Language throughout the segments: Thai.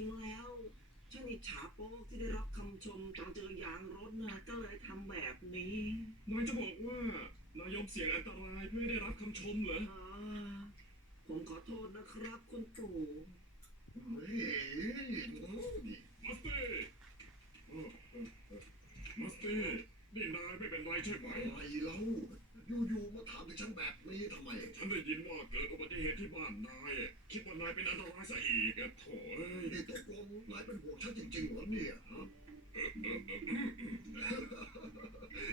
ริงๆแล้วฉันอิจฉาโป๊กที่ได้รับคำชมตอนเจอยางรถนะก็เลยทำแบบนี้นายจะบอกว่านายยอมเสี่ยงอันตรายเพื่อได้รับคำชมเหรออ่าผมขอโทษนะครับคุณปู่เฮ้ยนี่มัสเต้เออเออเออมัสเต้นี่นายไม่เป็นไรใช่ไหมอะไรเล่าอยู่ๆมาถามถึงฉันแบบนี้ทำไมฉันได้ยินว่าเกิดอุบัติเหตุที่บ้านนายคิดว่านายเป็นอันตรายซะอีกอะโถ่เอ้ยนี่ตกลงนายเป็นห่วงฉันจริงๆเหรอเนี่ยฮะ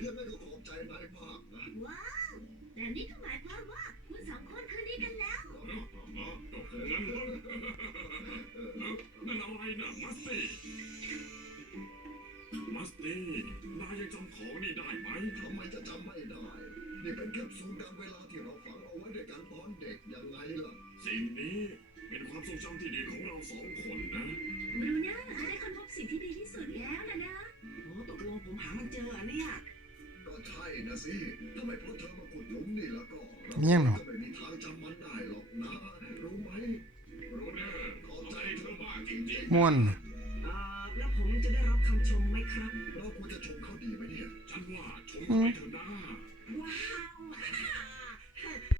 ยังไงก็ขอบใจนายมากนะ ว้าวแต่นี่ก็หมายความว่าคุณสองคนคืนดีกันแล้ว ก็คงงั้นมั้งนั่นอะไรนะมัสเต้มัสเต้นายยังจำของนี่ได้ไหมทำไมจะจำไม่ได้นี่เป็นแคปซูลการเวลาที่เราฝังเอาไว้ด้วยกันตอนเด็กยังไงล่ะสิ่งนี้เป็นความทรงจำที่ดีของเราสองคนนะ บรูน่าได้ค้นพบสิ่งที่ดีที่สุดแล้วนะ โอ้ตกลงผมหามันเจอเนี่ย ก็ใช่นะสิถ้าไม่เพราะเธอมาขุดหลุมนี่แล้วก็เรา เมี่ยงเหรอ ก็ไม่มีทางจำมันได้หรอกนะรู้ไหม โรเนอร์ขอบใจเธอมากจริง ม่วน แล้วผมจะได้รับคำชมไหมครับ เราควรจะชมเขาดีไหมเนี่ย ๆฉันว่าชมไปเถอะนะ